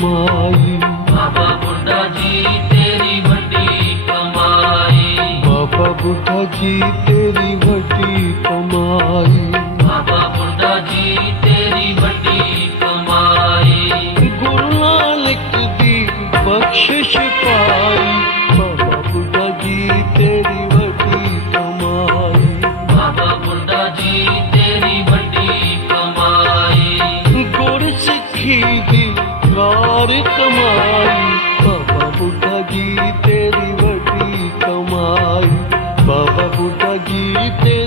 कमाई। बाबा बुड्ढा जी तेरी वड्डी कमाई। बाबा बुड्ढा जी तेरी वड्डी कमाई। बाबा बुड्ढा जी तेरी वड्डी कमाई। गुरु नानक दी बख्शिश पाई। बाबा बुड्ढा जी तेरी वड्डी कमाई। बाबा बुड्ढा जी तेरी वड्डी कमाई। गुर सिक्खी दी कार कमाई। बाबा बुड्ढा जी तेरी वड्डी कमाई। बाबा बुड्ढा जी तेरी